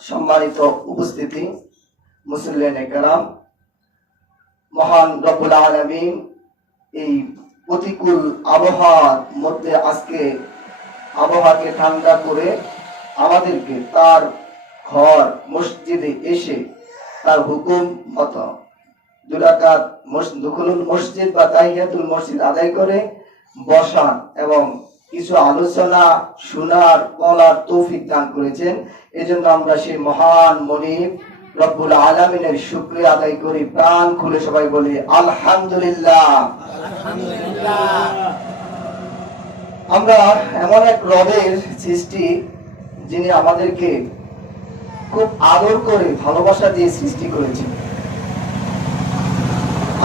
সম্মানিত উপস্থিতি, মুসলিম কেরাম, মহান রব্বুল আলামিন এই প্রতিকূল আবহাওয়ার মধ্যে আজকে আবহাওয়াকে ঠান্ডা করে আমাদেরকে তার ঘর মসজিদে এসে তার হুকুম মতো দুরাকাত দুখুলুল মসজিদ বা তাহিয়াতুল মসজিদ আদায় করে বসার এবং কিছু আলোচনা শোনার বলার তৌফিক দান করেছেন। এজন্য আমরা সেই মহান মনিব রব্বুল আলামিনের শুকরিয়া আদায় করি, প্রাণ খুলে সবাই বলি আলহামদুলিল্লাহ। আমরা এমন এক রবের সৃষ্টি যিনি আমাদেরকে খুব আদর করে ভালোবাসা দিয়ে সৃষ্টি করেছেন।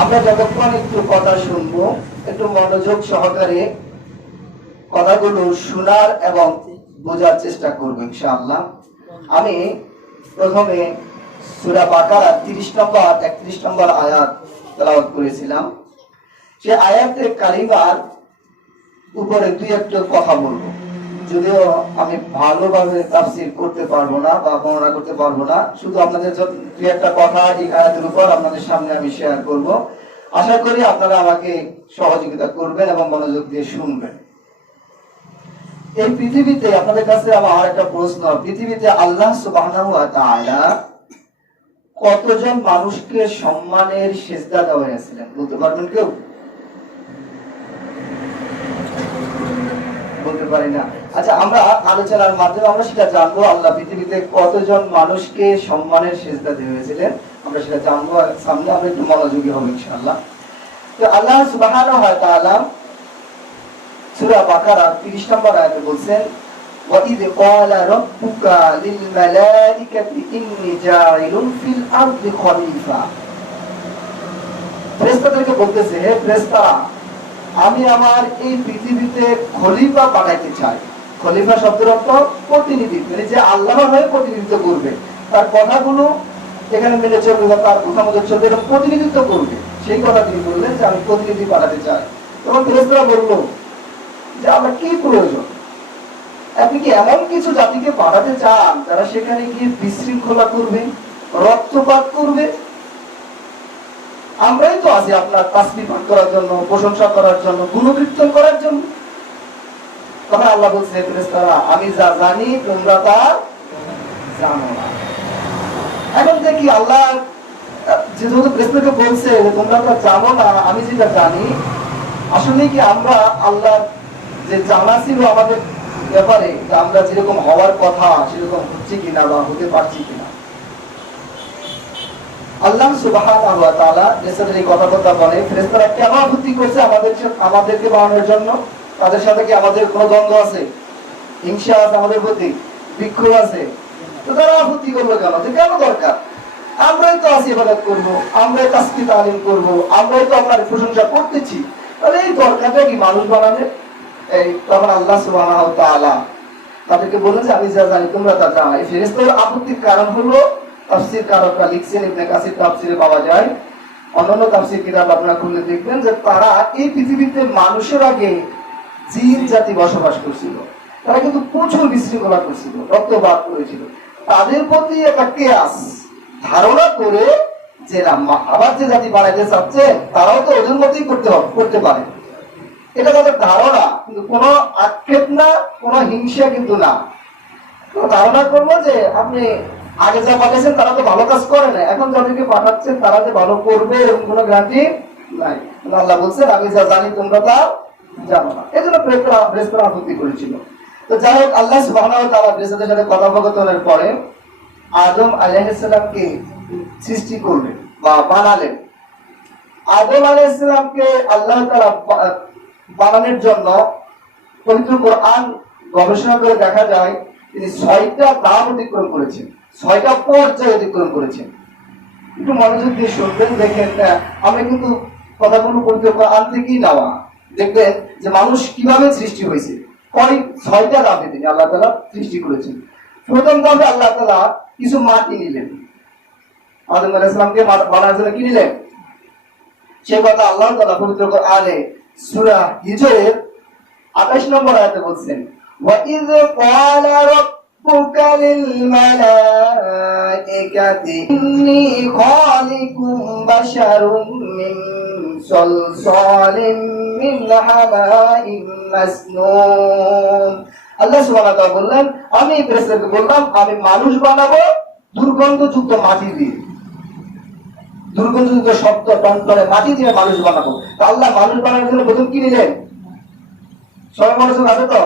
আমরা যতক্ষণ একটু কথা শুনবো, একটু মনোযোগ সহকারে কথাগুলো শোনার এবং বোঝার চেষ্টা করবো ইনশাআল্লাহ। আমি প্রথমে সূরা বাকারা 30 নম্বর 31 নম্বর আয়াত তেলাওয়াত করেছিলাম। সে আয়াতে কারিমার উপরে দুই একটা কথা বলবো, যদিও আমি ভালোভাবে তাফসীর করতে পারবো না বা বর্ণনা করতে পারবো না, শুধু আপনাদের দুই একটা কথা এই আয়াতের উপর আপনাদের সামনে আমি শেয়ার করব। আশা করি আপনারা আমাকে সহযোগিতা করবেন এবং মনোযোগ দিয়ে শুনবেন। এই পৃথিবীতে আপনাদের কাছে আমার একটা প্রশ্ন, পৃথিবীতে আল্লাহ সুবহানাহু ওয়া তাআলা কতজন মানুষকে সম্মানের সিজদা দেওয়াইছিলেন বলতে পারবেন কেউ? বলতে পারি না। আচ্ছা, আমরা আলোচনার মাধ্যমে আমরা সেটা জানবো, আল্লাহ পৃথিবীতে কতজন মানুষকে সম্মানের সিজদা দিয়েছিলেন আমরা সেটা জানবো। সামনে আমরা একটু মনোযোগী হব ইনশাআল্লাহ। তো আল্লাহ সুবহানাহু ওয়া তাআলা সূরা বাকারা 30 নম্বর আয়াতে বলছেন, ওয়া ইয ক্বালা রাব্বুকা লিল মালাইকাতি ইন্নী জাইলুন ফিল আরদি খলিফা। ফেরেশতাদেরকে বলতেছে, হে ফেরেশতারা, আমি আমার এই পৃথিবীতে খলিফা বানাইতে চাই। খলিফা শব্দের অর্থ প্রতিনিধি, মানে যে আল্লাহর হয়ে প্রতিনিধিত্ব করবে, তার কথাগুলো এখানে মেনে চলবে বা তার কথা মতো চলবে, এবং প্রতিনিধিত্ব করবে। সেই কথা তিনি বললেন যে আমি প্রতিনিধি পাঠাতে চাই। তখন ফেরেশতারা বলল যে আমার কি প্রয়োজন? আপনি কি এমন কিছু জাতিকে পাঠাতে চান যারা সেখানে গিয়ে বিশৃঙ্খলা করবে, রক্তপাত করবে? আমরাই তো আছি আপনার তাসবিহ পাঠ করার জন্য, প্রশংসা করার জন্য, গুণকীর্তন করার জন্য। তখন আল্লাহ বলছে, ফেরেশতারা, আমি যা জানি তোমরা তা জানো না। এখন দেখি আল্লাহ যেহেতু ফেরেশতাকে বলছে তোমরা তা জানো না, আমি যেটা জানি, আসলে কি আমরা আল্লাহ যে জানা ছিল আমাদের ব্যাপারে, আমরা যেরকম হওয়ার কথা সেরকম হচ্ছে কিনা বা হতে পারছি কিনা? আল্লাহ সুবহানাহু ওয়া তাআলা এই কথাবার্তা বলে, ফেরেশতারা কেন আপত্তি করছে আমাদেরকে বানানোর জন্য? তাদের সাথে কি আমাদের কোনো দ্বন্দ্ব আছে? হিংসা আছে আমাদের প্রতি? বিক্ষোভ আছে? তো তারা আপত্তি করলো কেন? যে কেন দরকার? আমরাই তো আছি ইবাদত করবো, আমরাই তাসবিহ তালিম করবো, আমরাই তো আপনার প্রশংসা করতেছি, তাহলে এই দরকারটা কি মানুষ বানাবে? এই তখন আল্লাহ সুবহানাহু ওয়া তাআলা তাদেরকে বললেন যে আমি যা জানি তোমরা তা জানো। এই ফেরেশতাদের আপত্তির কারণ হলো, তাফসীর কারকরা লিখছেন, ইবনে কাসির তাফসীরে পাওয়া যায়, অন্যান্য তাফসীর কিতাব আপনারা খুলে দেখবেন যে তারা এই পৃথিবীতে মানুষের আগে জিন জাতি বসবাস করছিল। তারা কিন্তু প্রচুর বিশৃঙ্খলা করছিল, রক্তপাত করেছিল। তাদের প্রতি একটা কেয়াস ধারণা করে যে আবার যে জাতি বানাইতে চাচ্ছে তারাও তো ওদের মতোই করতে পারে, এটা তাদের ধারণা, কিন্তু কোনো আক্ষেপ না, কোনো হিংসা কিন্তু না। ধারণা করবো যে আপনি আগে যা পাঠাচ্ছেন তারা তো ভালো কাজ করে না, এখন যাদেরকে পাঠাচ্ছেন তারা যে ভালো করবে এরকম কোনো গ্যারান্টি নাই। আল্লাহ বলছেন আমি যা জানি তোমরা তা জানো না। এই জন্য ফেরেশতারা আপত্তি করেছিল। তো যাই হোক, আল্লাহ সুবহানাহু ওয়া তাআলা ফেরেশতাদের সাথে কথোপকথনের পরে আদম আলাইহিস সালামকে সৃষ্টি করলেন বা বানালেন। আদম আলাইহিস সালামকে আল্লাহ তাআলা বানানোর জন্য পবিত্র কোরআন গবেষণা করে দেখা যায় তিনি 6টা ধাপ অতিক্রম করেছেন, 6টা পর্যায় অতিক্রম করেছেন। একটু মনোযোগ দিয়ে শুনবেন, দেখেন আমরা কিন্তু কথাগুলো পবিত্র কোরআন থেকেই নেওয়া। দেখবেন যে মানুষ কিভাবে সৃষ্টি হয়েছে, 6টা ধাপে তিনি আল্লাহ তাআলা সৃষ্টি করেছেন। প্রথম ধাপে আল্লাহ তাআলা কিছু মাটি নিলেন, আদম আলাইহিস সালামকে বানানোর জন্য কি নিলেন? সে কথা আল্লাহ তাআলা পবিত্র কোরআনে সূরা হিজরের 28 নম্বর আয়াতে বলছেন, ওয়া ইয ক্বালা ربك للملائكة إني خالق بشر من صلصال من حماء مسنون আল্লাহ সুবহানাহু ওয়া তাআলা বললেন আমি ফেরেশতাকে বললাম আমি মানুষ বানাবো দুর্গন্ধযুক্ত মাটি দিয়ে, দুর্গন্ধযুক্ত শক্ত টনটনে মাটি দিয়ে মানুষ বানাবো। তো আল্লাহ মানুষ বানানোর জন্য প্রথম কি নিলেন? সবাই মনোযোগ আছে তো?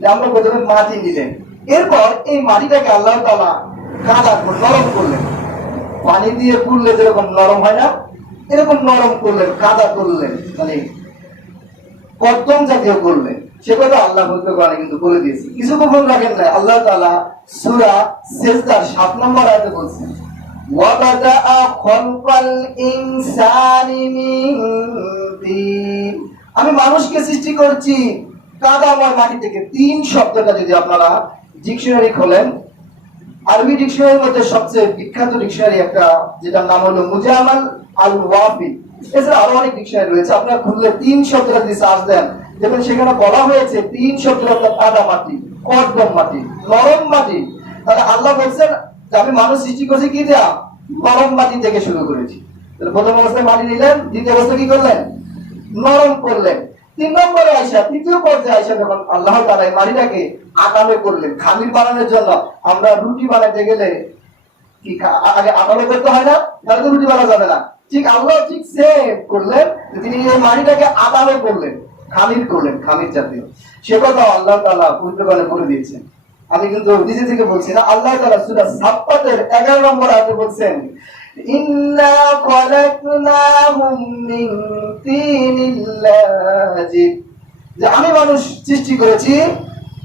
যে আমরা প্রথমে মাটি নিলেন, এরপর এই মাটিটাকে আল্লাহ তাআলা কাদা করে নরম করলেন, পানি দিয়ে পুড়লে যেরকম নরম হয় না এরকম নরম করলেন, কাদা করলেন, মানে কর্দম জাতীয় করলেন। সে কথা আল্লাহ বলতে পারে কিন্তু বলে দিয়েছি, কিছু গোপন রাখেন না। আল্লাহ তাআলা সূরা সিজদার 7 নম্বর আয়াতে বলছেন ওয়াবাদা খালকাল ইনসানি মিন তিন, আমি মানুষকে সৃষ্টি করছি কাদাময় মাটি থেকে। তিন শব্দটা যদি আপনারা ডিকশনারি খোলেন, আরবি ডিকশনারির মধ্যে সবচেয়ে বিখ্যাত ডিকশনারি একটা, যেটার নাম হলো মুজামাল আল ওয়াফি। এছাড়া আরো অনেক ডিকশনারি রয়েছে, আপনারা খুললে তিন শব্দটা যদি সার্চ দেন দেখবেন সেখানে বলা হয়েছে তিন শব্দটা কাদা মাটি, কর্দম মাটি, নরম মাটি। তাহলে আল্লাহ বলছেন যে আমি মানুষ সৃষ্টি করছি কি দেয়া? নরম মাটি থেকে শুরু করেছি। প্রথম অবস্থায় মাটি নিলেন, দ্বিতীয় অবস্থায় কি করলেন? নরম করলেন। 3 নম্বরে আইসা, তৃতীয় পর্যায়ে আইসা যখন আল্লাহ তাআলা এই মাটিটাকে আটালো করলেন খামির বানানোর জন্য। আমরা রুটি বানাতে গেলে কি আগে আটালো করতে হয় না? তাহলে তো রুটি বানানো যাবে না। ঠিক আল্লাহ ঠিক সেম করলেন, তিনি এই মাটিটাকে আটালো করলেন, খামির করলেন, খামির জাতীয়। সে কথা আল্লাহ তাআলা পবিত্র কোরআনে বলে দিয়েছেন। আমি কিন্তু নিজে থেকে বলছি না, আল্লাহ তাআলা সূরা সাফফাতের 11 নম্বর আয়াতে বলছেন ইন্না খলাকনাহুম মিন তিনিল লাজিব, যে আমি মানুষ সৃষ্টি করেছি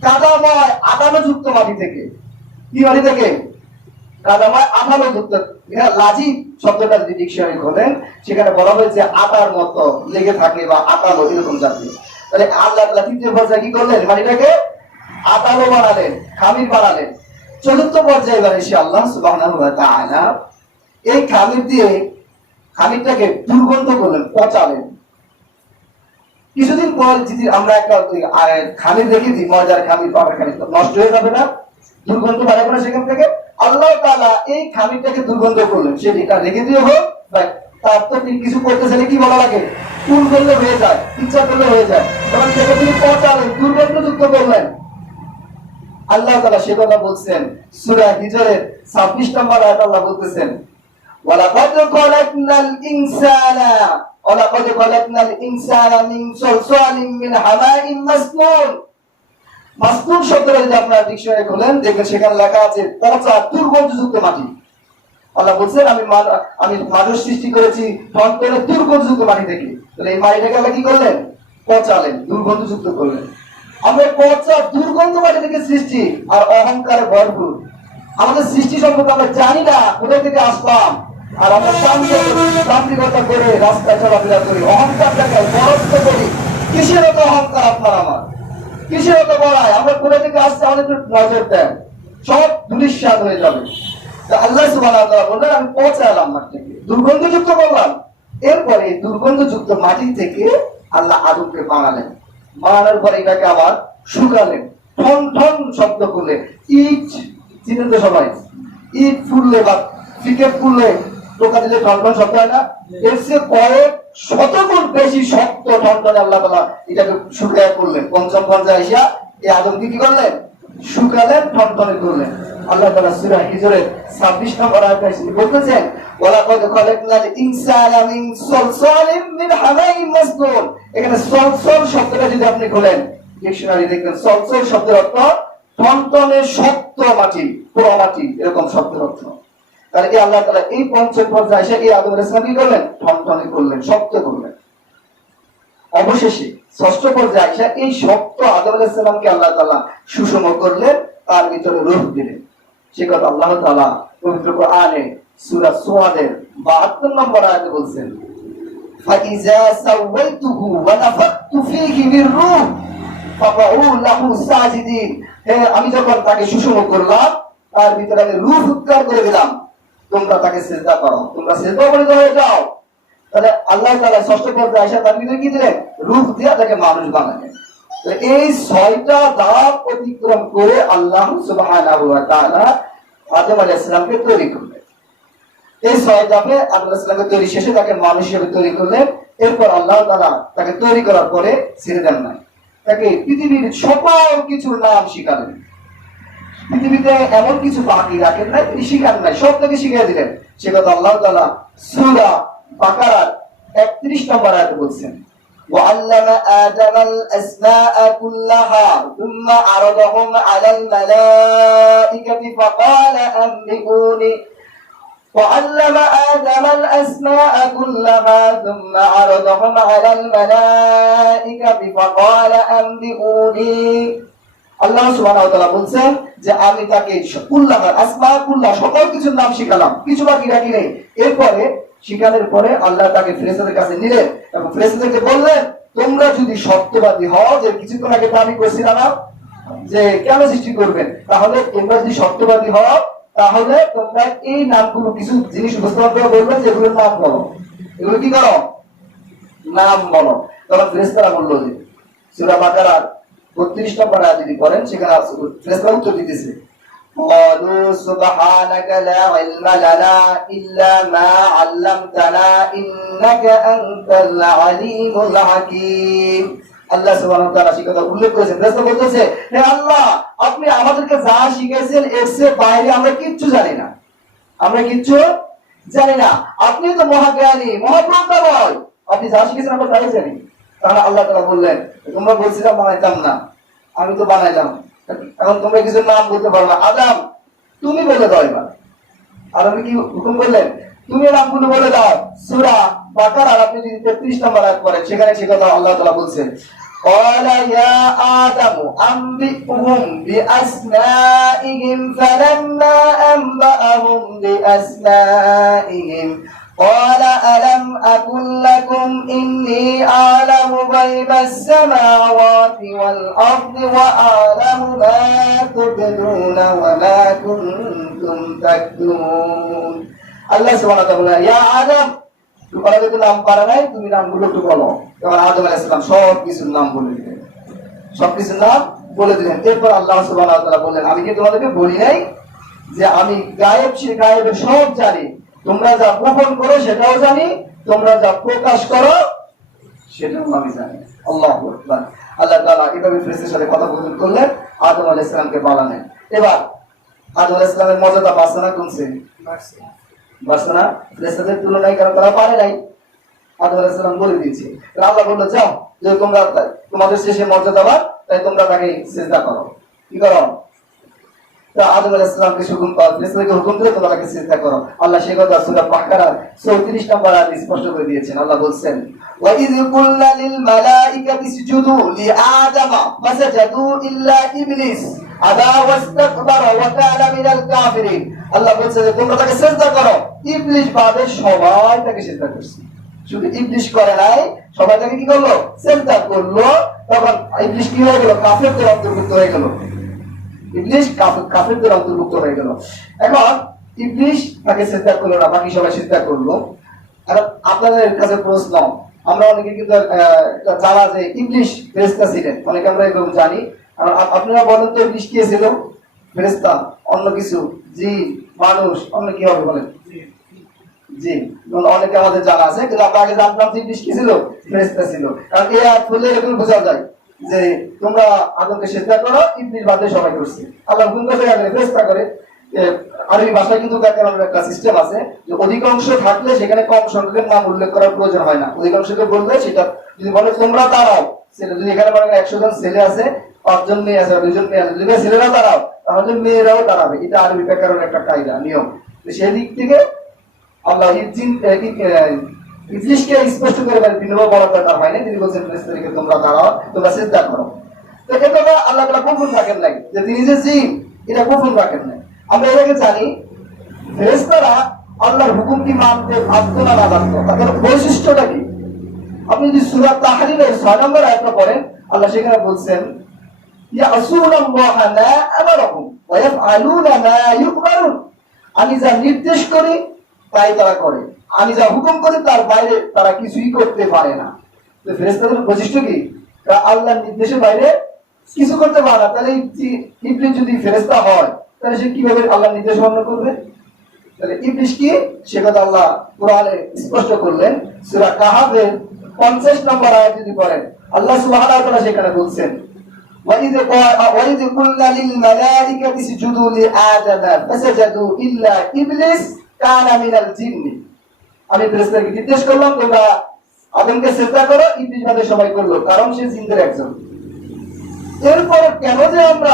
কাদাময় আঠালোযুক্ত মাটি থেকে। কি মাটি থেকে? কাদাময় আঠালোযুক্ত। লাজিব শব্দটা যদি ডিকশনারি খোলেন সেখানে বলা হয়েছে আটার মতো লেগে থাকে বা আটালো এরকম জাতীয়। তাহলে আল্লাহ তাআলা তৃতীয় পর্যায়ে কি করলেন? মাটিটাকে আটালো বানালেন, খামির বানালেন। চতুর্থ পর্যায়ে এবার এসে আল্লাহ সুবহানাহু ওয়া তাআলা এই খামির দিয়ে খামিরটাকে দুর্গন্ধ করলেন, পচালেন। কিছুদিন পর যদি আমরা একটা খামির রেখে দিই, মজার খামির, পাকা খামির, নষ্ট হয়ে যাবে না? দুর্গন্ধ বাড়াবে না সেখান থেকে? আল্লাহ তাআলা এই খামিরটাকে দুর্গন্ধ করলেন। সেটা রেখে দিয়ে হোক, তার তো কিছু করতে চাইলে কি বলা লাগে? ফুল করলে হয়ে যায়, ইচ্ছা করলে হয়ে যায়। তখন সেটা তিনি পচালেন, দুর্গন্ধযুক্ত করলেন। আল্লাহ তাআলা সে কথা বলছেন সূরা হিজরের 26 নম্বর আয়াতে। আল্লাহ বলতেছেন ওয়ালাকাদ খালাকনাল ইনসানা মিন সালসালিন মিন হামাইন মাসনুন। মাসনুন শব্দটা যদি আপনারা ডিকশনারি খোলেন দেখবেন সেখানে লেখা আছে পচা দুর্গন্ধযুক্ত মাটি। আল্লাহ বলছেন আমি মানুষ সৃষ্টি করেছি টনটনে দুর্গন্ধযুক্ত মাটি থেকে। তাহলে এই মাটিটাকে আল্লাহ কি করলেন? পচালেন, দুর্গন্ধযুক্ত করলেন। আমরা পচা দুর্গন্ধ মাটি থেকে সৃষ্টি, আর অহংকারে ভরপুর। আমাদের সৃষ্টি সম্পর্কে আমরা জানি না কোথা থেকে আসলাম, আর আমরা তান্ত্রিকতা করে রাস্তায় চলাফেরা করি, অহংকারটাকে বরত্ব করি। কিসের তো অহংকার আপনার আমার? কিসের তো বড়াই? আমরা কোথা থেকে আসছে আমাদের একটু নজর দেন, সব ধূলিসাৎ হয়ে যাবে। আল্লাহ সুবহানাহু ওয়া তাআলা বললেন আমি পচালাম মাটিকে, দুর্গন্ধযুক্ত করলাম। এরপরে দুর্গন্ধযুক্ত মাটি থেকে আল্লাহ আদমকে বানালেন। বানানোর পরে এটাকে আবার শুকালেন, ঠন ঠন শব্দ করলে। ইট চিনেন তো সবাই? ইট ফুললে বা ক্রিকেট ফুললে টোকা দিলে ঠন ঠন শব্দ হয় না? এর চেয়ে কয়েক শতগুণ বেশি শক্ত ঠনঠনে আল্লাহ তাআলা এটাকে শুকায় করলেন। পঞ্চম পর্যায়ে এসে এই আদমকে কি করলেন? শুকালেন, ঠনঠনে করলেন। আল্লাহ তাআলা সূরা হিজরের 26 নম্বর আয়াতে বলতেছেন ওয়ালাকাদ খালাকনাল ইনসানা মিন সালসালিন মিন হামাইন মাসনুন। এখানে সলসল শব্দটা যদি আপনি খোলেন ডিকশনারি দেখবেন সলসল শব্দের অর্থ টনটনে শক্ত মাটি, পোড়া মাটি, এরকম শব্দের অর্থ। তাহলে এই আল্লাহ তাআলা এই পঞ্চম পর্যায়ে এসে এই আদম আলাইহিস সালাম কি করলেন? টনটনে করলেন, শক্ত করলেন। অবশেষে ষষ্ঠ পর্যায়ে এসে এই শক্ত আদম আলাইহিস সালামকে আল্লাহ তাআলা সুষম করলেন, তার ভিতরে রূহ দিলেন। সে কথা আল্লাহ তাআলা পবিত্র কোরআনে সূরা সুয়াদের 72 নম্বর আয়াতে বলছেন ফাইজা সাওয়াইতুহু ওয়া নাফাখতু ফীহি মির রূহ ফাকাউ লাহু সাজিদিন। আমি যখন তাকে সুষম করলাম তার ভিতরে আমি রূহ উৎকার করে দিলাম, তোমরা তাকে সিজদা করো, তোমরা সিজদা করে হয়ে যাও। তাহলে আল্লাহ তাআলা ষষ্ঠ পর্যায়ে আয়েশা তার ভিতরে কি দিলেন? রূহ দিয়ে তাকে মানুষ বানালেন। তো এই 6টা ধাপ অতিক্রম করে আল্লাহ সুবহানাহু ওয়া তাআলা আদম আলাইহিস সালামকে তৈরি করলেন। এই 6 ধাপে আদম আলাইহিস সালামকে তৈরি শেষে তাকে মানুষ হিসেবে তৈরি করলেন। এরপর আল্লাহ তাআলা তাকে তৈরি করার পরে ছেড়ে দেন না, তাকে পৃথিবীর সকল কিছুর নাম শিখালেন। পৃথিবীতে এমন কিছু বাকি রাখেন নাই, তিনি শিখান নাই, সব থেকে শিখিয়ে দিলেন। সে কথা আল্লাহ তাআলা সূরা বাকারার 31 নম্বর আয়াতে বলছেন, وعلم آدم الأسماء كلها ثم عرضهم على الملائكة فقال أنبئوني وعلم آدم الأسماء كلها ثم عرضهم على الملائكة فقال أنبئوني আল্লাহ সুবহানাহু ওয়া তাআলা বলছেন যে আমি তাকে কুল্লাহার আসমা কুল্লাহ সকল কিছুর নাম শিখালাম, কিছু বাকি রাখি নেই। এরপরে শিখানোর পরে আল্লাহ তাকে ফেরেশতাদের কাছে নিলেন এবং ফেরেশতাদেরকে বললেন, তোমরা যদি সত্যবাদী হও, যে কিছুক্ষণ আগে দাবি করছিলাম না যে কেন সৃষ্টি করবেন, তাহলে তোমরা যদি সত্যবাদী হও তাহলে তোমরা এই নামগুলো কিছু জিনিস উপস্থাপন করে বলবে, যেগুলোর নাম বলো। এগুলো কি করো? নাম বলো। তখন ফেরেশতারা বললো যে সূরা বাকারার 32 নম্বর আয়াত যদি পড়েন, সেখানে ফেরেশতারা উত্তর দিতেছে, قالوا سبحانك لا علم لنا إلا ما علمتنا إنك أنت العليم الحكيم। আল্লাহ সুবহানাহু ওয়া তাআলা শিক্ষা উল্লেখ করেছেন, ফেরেশতা বলতেছে, হে আল্লাহ, আপনি আমাদেরকে যা শিখিয়েছেন এর চেয়ে বাইরে আমরা কিচ্ছু জানি না, আমরা কিচ্ছু জানি না। আপনি তো মহাজ্ঞানী, মহাপ্রজ্ঞাময়, আপনি যা শিখিয়েছেন আমরা তাই জানি। তাহলে আল্লাহ তাআলা বললেন, তোমরা বলছিলাম বানাইতাম না, আমি তো বানাইলাম, এখন তোমরা কিছু নাম বলতে পারো না। আদম, তুমি বলে দাও এবার। আর আমি কি হুকুম করলেন, তুমি নামগুলো বলে দাও। সূরা বাকারার আপনি যদি 33 নম্বর আয়াত পড়েন, সেখানে সে কথা আল্লাহ তাআলা বলছেন, قال يا آدم أنبئهم بأسمائهم فلما أنبأهم بأسمائهم قال ألم أقل لكم إني أعلم غيب السماوات والأرض وأعلم ما تبدون وما كنتم تكتمون। আল্লাহ সুবহানাহু ওয়া তাআলা, ইয়া আদম, তোমরা যদি নাম পারো নাই, তুমি নামগুলো একটু বলো। তখন আদম আলাইহিস সালাম সব কিছুর নাম বলে দিলেন, সব কিছুর নাম বলে দিলেন। এরপর আল্লাহ সুবহানাহু ওয়া তাআলা বললেন, আমি কি তোমাদেরকে বলি নাই যে আমি গায়েব, সে গায়েবের সব জানি, তোমরা যা গোপন করো সেটাও জানি, তোমরা যা প্রকাশ করো সেটাও আমি জানি। আল্লাহু আকবার। আল্লাহ তাআলা এভাবে ফেরেশতাদের সাথে কথা বলতে করলেন, আদম আলাইহিস সালামকে বানালেন। এবার আদম আলাইহিস সালামের মর্যাদা বাড়ছে না কমছে? বাড়ছে না? ফেরেশতাদের তুলনায়, কারণ তারা পারে নাই। আদম আলাইহিস সালাম বলে দিয়েছে, আল্লাহ বলল, যাও, যে তোমরা তোমাদের শেষে মর্যাদা বাড়, তাই তোমরা তাকে সিজদা করো। কি করো? আদম আলাইহিস সালামকে ফেরেশতাদেরকে হুকুম করে তোমরা তাকে সিজদা করো। আল্লাহ সেই কথা সূরা বাকারার 34 নম্বর আয়াতে স্পষ্ট করে দিয়েছেন। আল্লাহ বলছেন, ওয়া ইয কুল্লা লিল মালাইকাতি ইসজুদু লিআদামা ফাসাজাদু ইল্লা ইবলিস আবা ওয়াস্তাকবারা ওয়া কানা মিনাল কাফিরিন। আল্লাহ বলছে যে তোমরা তাকে সিজদা করো, ইবলিস বাদে সবাই তাকে সিজদা করছে। শুধু ইবলিস করে নাই, সবাই তাকে কি করলো? সিজদা করলো। তখন ইবলিস কি হয়ে গেল? কাফেরদের অন্তর্ভুক্ত হয়ে গেল। ইবলিস কাফেরদের অন্তর্ভুক্ত হয়ে গেল। এখন ইবলিস তাকে সিজদা করলো না, বাকি সবাই সিজদা করলো। এখন আপনাদের কাছে প্রশ্ন, আমরা অনেকে কিন্তু জানা যে ইবলিস ফেরেশতা ছিলেন, অনেকে আমরা এরকম জানি। আপনারা বলেন তো, ইবলিস কি ছিল? ফেরেশতা? অন্য কিছু? জিন? মানুষ? অন্য কি হবে বলেন? জিন। অনেকে আমাদের জানা আছে, কিন্তু আমরা আগে জানতাম যে ইবলিস কি ছিল? ফেরেশতা ছিল। কারণ এই আয়াত পড়লে এরকম বোঝা যায় যে তোমরা আদমকে সিজদা করো, ইবলিস বাদে সবাই করছে। আল্লাহ হুকুম করে ফেরেশতা করে। আরবি ভাষায় কিন্তু ব্যাকরণের একটা সিস্টেম আছে যে অধিকাংশ থাকলে সেখানে কম সংখ্যকের নাম উল্লেখ করার প্রয়োজন হয় না। অধিকাংশকে বললে, সেটা যদি বলে তোমরা দাঁড়াও, সেটা যদি এখানে মানে 100 জন ছেলে আছে, 5 জন মেয়ে আছে, 2 জন মেয়ে আছে, যদি ছেলেরা দাঁড়াও তাহলে মেয়েরাও দাঁড়াবে। এটা আরবি ব্যাকরণের একটা কায়দা, নিয়ম। সেই দিক থেকে আল্লাহ ইবলিসকে স্পষ্ট করে বলার দরকার হয় না। তিনি বলছেন ফেরেশতাদেরকে তোমরা দাঁড়াও, তোমরা সিজদা করো। তো এটা আল্লাহ তাআলা গোপন রাখেন নাই যে তিনি যে জিন, এটা গোপন রাখেন নাই। আমরা এটাকে জানি, ফেরেশতারা আল্লাহর হুকুম কি মানতে বাধ্য না বাধ্য, তাদের বৈশিষ্ট্যটা কি? আপনি যদি সূরা তাহরীমের 6 নম্বর আয়াতটা পড়েন, আল্লাহ সেখানে বলছেন, ইয়াসুনাল্লাহা মা আমারহুম ওয়া ইয়াফআলুনা মা ইউমারুন। আমি যা নির্দেশ করি তাই তারা করে, আমি যা হুকুম করি তার বাইরে তারা কিছুই করতে পারে না। তো ফেরেশতাদের বৈশিষ্ট্য কি? আল্লাহর নির্দেশের বাইরে কিছু করতে পারে না। তাহলে ইবলিস যদি ফেরেশতা হয় তাহলে সে কিভাবে আল্লাহর নির্দেশ পালন করবে? তাহলে ইবলিস কি, সে কথা আল্লাহ কোরআনে স্পষ্ট করলেন। সূরা কাহাফের 50 নম্বর আয়াত যদি পড়েন, আল্লাহ সুবহানাহু ওয়া তাআলা সেখানে বলছেন, وَإِذْ قُلْنَا لِلْمَلَائِكَةِ اسْجُدُوا لِآدَمَ فَسَجَدُوا إِلَّا إِبْلِيسَ كَانَ مِنَ الْجِنِّ। আমি ফেরেশতাকে নির্দেশ করলাম তোমরা আদমকে সিজদা করো, ইবলিস বাদে সবাই করলো, কারণ সে জিনদের একজন। এরপর কেন যে আমরা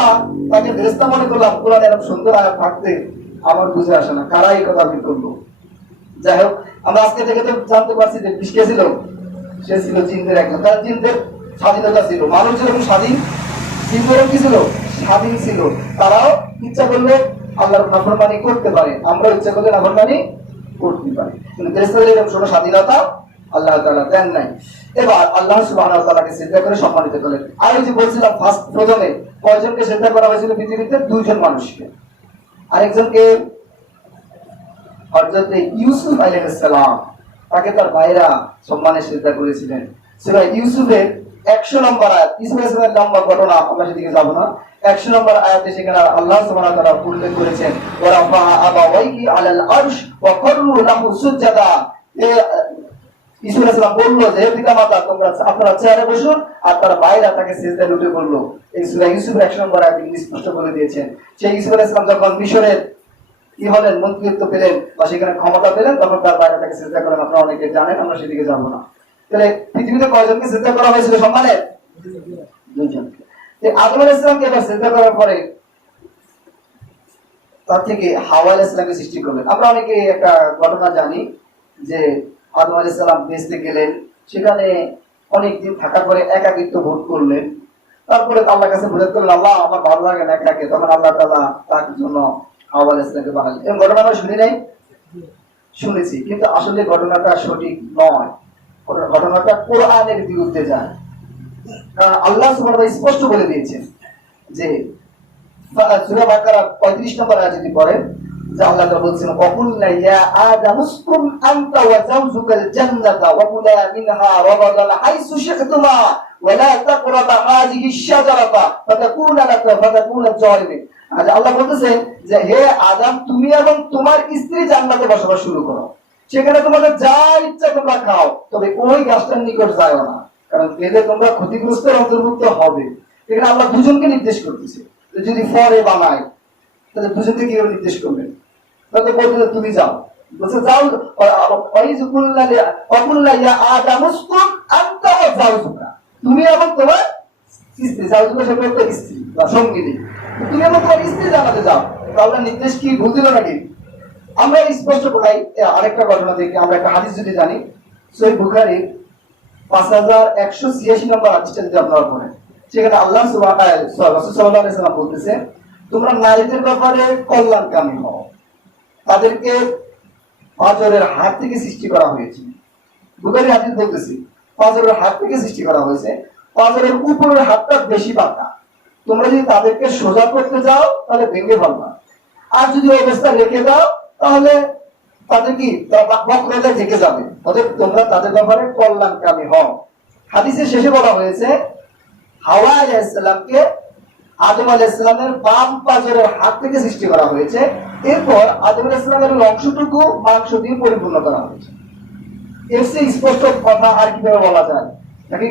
তাকে ফেরেশতা মনে করলাম, কোরআনে এরকম সুন্দর আয়াত থাকতে আমার বুঝে আসে না কারা এই কথা আমি করলো। যাই হোক, আমরা আজকে থেকে তো জানতে পারছি যে ইবলিস কে ছিল, সে ছিল জিনদের একজন। তার জিনদের স্বাধীনতা ছিল, মানুষ যেরকম স্বাধীন, জিনদেরও কি ছিল, স্বাধীন ছিল। তারাও ইচ্ছা করলে আল্লাহর নাফরমানি করতে পারে, আমরা ইচ্ছা করলে নাফরমানি করতে পারি, কিন্তু ফেরেশতাদের এরকম কোনো স্বাধীনতা আল্লাহ তাআলা দেন নাই। এবার আল্লাহ সুবহানাহু ওয়া তাআলাকে সিজদা করে সম্মানিত করলেন। আর ওই যে বলছিলাম প্রথমে কয়জনকে সিজদা করা হয়েছিল পৃথিবীতে? 2 জন মানুষকে। আরেকজনকে হযরত ইউসুফ আলাইহিস সালাম, তাকে তার ভাইরা সম্মানে সিজদা করেছিলেন। সূরা ইউসুফের 100 নম্বর আয়াত, ইউসুফ আলাইহিস সালামের লম্বা ঘটনা, আমরা সেদিকে যাব না। 100 নম্বর আয়াতে সেখানে আল্লাহ সুবহানাহু ওয়া তাআলা উল্লেখ করেছেন, ওয়া রাফা আবাওয়াইহি আলাল আরশ ওয়া কাররু লাহু সুজদা। ইউসুফ আলাইহিস সালাম বলল যে হে পিতামাতা, তোমরা আপনারা চেয়ারে বসুন, আর তার ভাইরা তাকে সিজদায় লুটিয়ে পড়ল। এই সূরা ইউসুফের 100 নম্বর আয়াতে স্পষ্ট করে দিয়েছেন। সেই ইউসুফ আলাইহিস সালাম যখন মিশরের কি হলেন, মন্ত্রিত্ব পেলেন বা সেখানে ক্ষমতা পেলেন, তখন তার ভাইরা তাকে সিজদা করেন। আপনারা অনেকে জানেন, আমরা সেদিকে যাব না। তাহলে পৃথিবীতে কয়জনকে সিজদা করা হয়েছিল সম্মানে? 2 জনকে। আদম আলাইহিস সালামকে এবার সিজদা করার পরে তার থেকে হাওয়া আলাইহিস সালামকে সৃষ্টি করলেন। আমরা অনেকে একটা ঘটনা জানি যে আদম আলাইহিস সালাম বেহেশতে গেলেন, সেখানে অনেকদিন থাকার পরে একাকিত্ব বোধ করলেন। তারপরে আল্লাহর কাছে বলে করলেন, আল্লাহ আমার ভালো লাগে না একাকে। তখন আল্লাহ তাআলা তার জন্য হাওয়া আলাইহিস সালামকে বানালেন। এই ঘটনা আমরা শুনি নাই? শুনেছি, কিন্তু আসলে ঘটনাটা সঠিক নয়। ঘটনাটা কোরআনের বিরুদ্ধে যায়। কারণ আল্লাহ সুবহানাহু ওয়া তাআলা স্পষ্ট বলে দিয়েছেন যে সূরা বাকারা 35 নম্বর আয়াত যদি পড়েন, যে আল্লাহ তাআলা বলছেন, ওয়াকুল্লা ইয়া আদামু উসকুন আনতা ওয়া যাওজুকাল জান্নাতা ওয়া কুলা মিনহা রাগাদান হাইসু শি'তুমা ওয়া লা তাকরাবা হাযিহি আশ-শাজারাতা ফাতাকুনা যালিমিন। আজ আল্লাহ বলতেছেন যে হে আদম, তুমি এবং তোমার স্ত্রী জান্নাতে বসবাস শুরু করো, সেখানে তোমাদের যা ইচ্ছা তোমরা খাও, তবে ওই গাছটার নিকট যাও না, কারণ এতে তোমরা ক্ষতিগ্রস্তের অন্তর্ভুক্ত হবে। এখানে আল্লাহ দুজনকে নির্দেশ করতেছে। যদি ফরে বানায় তাহলে দুজনকে কিভাবে নির্দেশ করবেন? তাহলে বলতে তুমি যাও, বলছে যাও, তুমি এবং তোমার স্ত্রী, যাওজুকা শব্দ স্ত্রী বা সঙ্গিনী, তুমি এবং তোমার স্ত্রী জানাতে যাও। আল্লাহ নির্দেশ কি ভুল দিল নাকি? আমরা স্পষ্ট করাই আরেকটা ঘটনা দেখি। আমরা একটা হাদিস যদি জানি, সহিহ বুখারী 5186 নম্বর হাদিসটা যদি আপনারা পড়েন, সেখানে আল্লাহ সাল্লাল্লাহু আলাইহি ওয়াসাল্লাম বলতেছে, তোমরা নারীদের ব্যাপারে কল্যাণকামী হও, তাদেরকে পাঁজরের হাত থেকে সৃষ্টি করা হয়েছে। বুখারী হাদিস বলতেছে পাঁজরের হাত থেকে সৃষ্টি করা হয়েছে, পাঁজরের উপরের হাতটা বেশি পাকা। তোমরা যদি তাদেরকে সোজা করতে যাও তাহলে ভেঙে ফেলবা, আর যদি অবস্থা রেখে দাও তাহলে তাদের কি বক্রতায় থেকে যাবে। অতএব তোমরা তাদের ব্যাপারে কল্যাণকামী হও। হাদিসের শেষে বলা হয়েছে, হাওয়া আলাইহিস সালামকে আদম আলাইহিস সালামের বাম পাঁজরের হাত থেকে সৃষ্টি করা হয়েছে। এরপর আদম আলাইহিস সালামের অংশটুকু মাংস দিয়ে পরিপূর্ণ করা হয়েছে। এর চেয়ে স্পষ্ট কথা আর কিভাবে বলা যায়? নাকি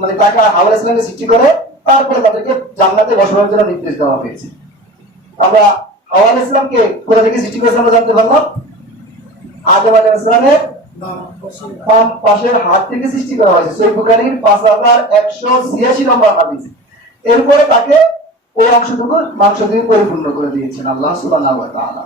মানে তাকে হাওয়া আলাইহিস সালামকে সৃষ্টি করে তারপরে তাদেরকে জান্নাতে বসবাসের জন্য নির্দেশ দেওয়া হয়েছে। আমরা হাওয়া আলাইহিস সালামকে কোথা থেকে সৃষ্টি করেছে আমরা জানতে পারলাম? আদম আলাইহিস সালামের বাম পাশের হাত থেকে সৃষ্টি করা হয়েছে। সহিহ বুখারীর 5186 নম্বর হাদিস। এরপরে তাকে ওই অংশটুকু মাংস দিয়ে পরিপূর্ণ করে দিয়েছেন আল্লাহ সুবহানাহু ওয়া তাআলা।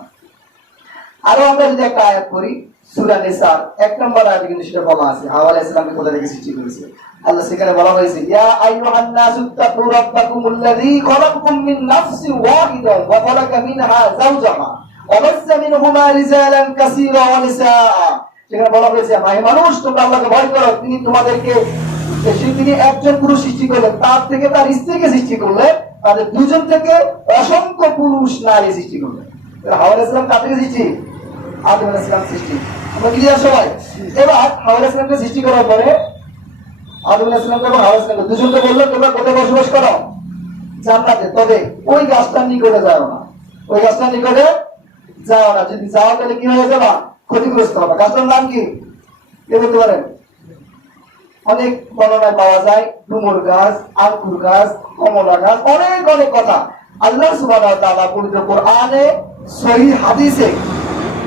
আরো আমরা যদি একটা আয়াত পড়ি, সূরা নিসার 1 নম্বর আয়াতে কিন্তু সেটা বলা আছে হাওয়া আলাইহিস সালামকে কোথা থেকে সৃষ্টি করেছে। আল্লাহ সেখানে বলা হয়েছে, ইয়া আইয়ুহান নাসু তাকু রাব্বাকুমুল্লাযী খালাকাকুম মিন নাফসিন ওয়াহিদা ওয়া খালাকা মিনহা যাওজাহা ওয়া বাসসা মিনহুমা রিজালান কাসীরা ওয়া নিসা। সেখানে বলা হয়েছে, হে মানুষ, তোমরা আল্লাহকে ভয় করো, তিনি একজন পুরুষ সৃষ্টি করলেন, তার থেকে তার স্ত্রীকে সৃষ্টি করলেন, তাদের দুজন থেকে অসংখ্য পুরুষ নারী সৃষ্টি করলেন। হাওয়া আলাইহিস সালাম কার থেকে সৃষ্টি? আদম আলাইহিস সালাম সৃষ্টি। আমরা ক্লিয়ার সবাই? এবার হাওয়া আলাইহিস সালামকে সৃষ্টি করার পরে আদম আলাইহিস সালাম এবং হাওয়া আলাইহিস সালাম দুজনকে বললেন তোমরা কোথায় বসবাস করো? জান্নাতে। তবে ওই গাছটার নিকটে যাও না, ওই গাছটার নিকটে যাও না, যদি যাও তাহলে কি হয়ে যাবে? ক্ষতিগ্রস্ত হবে। গাছটার নাম কি কে বলতে পারেন? অনেক বর্ণনায় পাওয়া যায়, ডুমুর গাছ, আঙ্কুর গাছ, কমলা গাছ, অনেক অনেক কথা। আল্লাহ সুবহানাহু ওয়া তাআলা পবিত্র কোরআনে সহিহ হাদিসে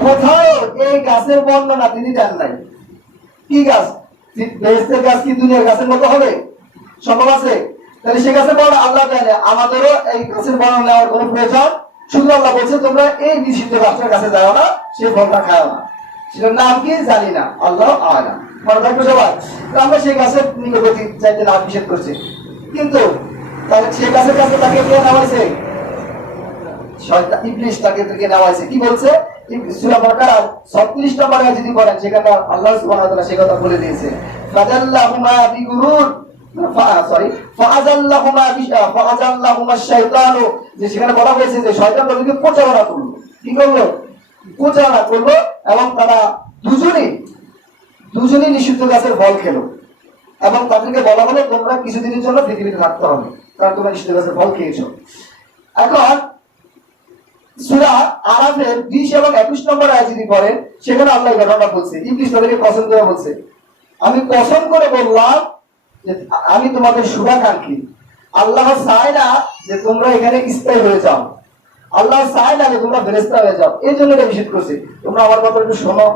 কোথাও এই গাছের বর্ণনা তিনি দেন নাই। কি গাছ? বেহেশতের গাছ কি দুনিয়ার গাছের মতো হবে? সম্ভব আছে? তাহলে সে গাছের বর্ণনা আল্লাহ জানে, আমাদেরও এই গাছের বর্ণনা নেওয়ার কোনো প্রয়োজন। শুধু আল্লাহ বলছে তোমরা এই নিষিদ্ধ গাছটার কাছে যাও না, সেই ফলটা খাও না। সেটার নাম কি জানি না, আল্লাহ আলাম। মনে থাকবে সবাই। আমরা সেই গাছের নিকটবর্তী চাইতে নাম নিষেধ করছি, কিন্তু তাহলে সেই গাছের কাছে তাকে কে নেওয়া হয়েছে? শয়তান, ইবলিস তাকে থেকে নেওয়া হয়েছে। কি বলছে? সূরা বাকারার 36 নম্বর আয়াত যদি পড়েন, সেখানে আল্লাহ সুবহানাহু ওয়া তাআলা সেই কথা বলে দিয়েছে, ফাদাল্লাহুমা বিগুরুর ফাআযাল্লাহুমা শাইতানু, যে সেখানে বলা হয়েছে যে শয়তান তাদেরকে প্রচারণা করলো। কি করলো? প্রচারণা করলো, এবং তারা দুজনেই নিষিদ্ধ গাছের ফল খেলো, এবং তাদেরকে বলা হলো তোমরা কিছুদিনের জন্য পৃথিবীতে থাকতে হবে, কারণ তোমরা নিষিদ্ধ গাছের ফল খেয়েছো। এখন সূরা আরাফের 20 এবং 21 নম্বর আয়াত যদি পড়েন, সেখানে আল্লাহ এই ঘটনা বলছে। ইবলিস তাদেরকে কসম করে বলছে, আমি কসম করে বললাম যে আমি তোমাদের শুভাকাঙ্ক্ষী। আল্লাহ চায় না যে তোমরা এখানে স্থায়ী হয়ে যাও, আল্লাহ চায় না যে তোমরা ফেরেশতা হয়ে যাও, এই জন্য এটা নিষেধ করছে। তোমরা আমার কথা একটু শোনো,